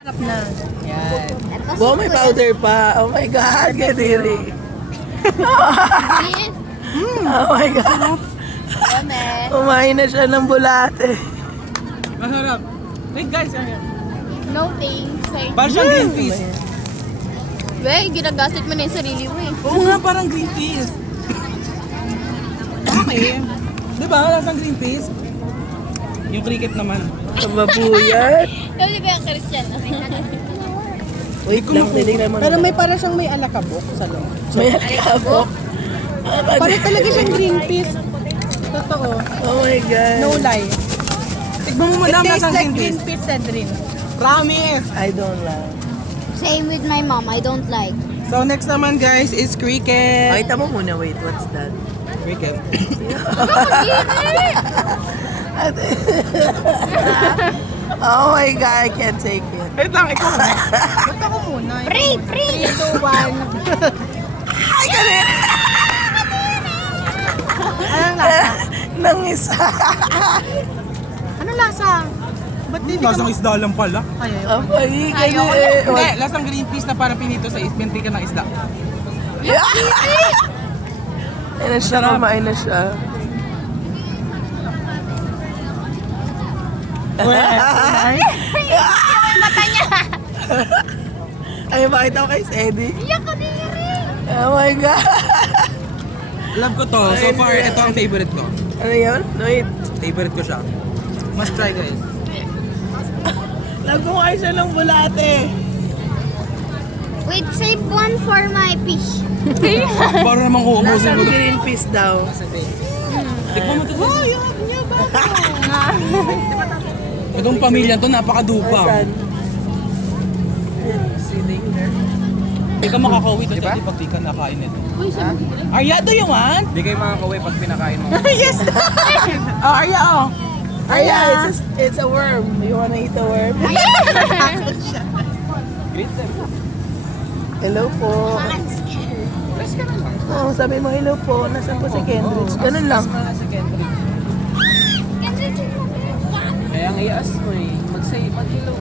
Sarap na. Yan. Wow, may powder pa. Oh my God, kadiri. Oh my God. Kumain na siya ng bulate. Masarap. Wait guys, ayan. No thanks. Parang siyang green peas. Wey, ginagaslit mo na yung sarili mo eh. Oo nga, parang green peas. Okay. Di ba? Lasang green peas. Yung cricket naman. Kababuyat. Kasi kaya Christian. Wait lang, titignan mo Pero na. may para siyang may alakabok sa loob. May alakabok. Para talaga siyang green peas. Totoo. Oh my God. No lie. Tignan mo It madam, tastes lasang like green green peas. peas, Cedrin. Promise. I don't like. Same with my mom. I don't like. So next naman guys is cricket. Pakita mo muna, wait, what's that? Cricket. Oh my God, I can't take it. Wait lang, ikaw na. Ba't ako muna? Free! Free! 3, 2, 1. Ay, ganun. Anong lasa? Nang isa. Anong lasa? Ba't di ka Lasang isda lang pala. Ayaw. Ay, Ayaw ko ganun. Hindi, lasang green peas na parang pinito sa isbente ka ng isda. Ayun na siya, kumain na siya. Mata niya! Ay, bakit ako kay Eddie? Iyak ka din! Oh my God. Love ko to. So far, ito ang favorite ko. Ano yun? Wait. Favorite ko siya. Must try guys. Nagkukain siya ng bulate. Wait, save one for my fish. Para namang uubusin Lasang ko to. green peas daw. Tikman mo to. Itong pamilya to, napakadupa. Saan? Sitting there. Hindi ka makakauwi kasi pag di ka nakain nito. Arya, do you want? Hindi kayo makakauwi pag pinakain mo. Yes! Oh, Arya, oh. Arya, it's a worm. You wanna eat a worm? Greet them. Hello po. Bless ka na lang. Oh, sabi mo hello po. Nasaan po si Kendrich? Ganun lang. Sa Kendrick. Kaya ang i-ask mo eh. Mag-hello.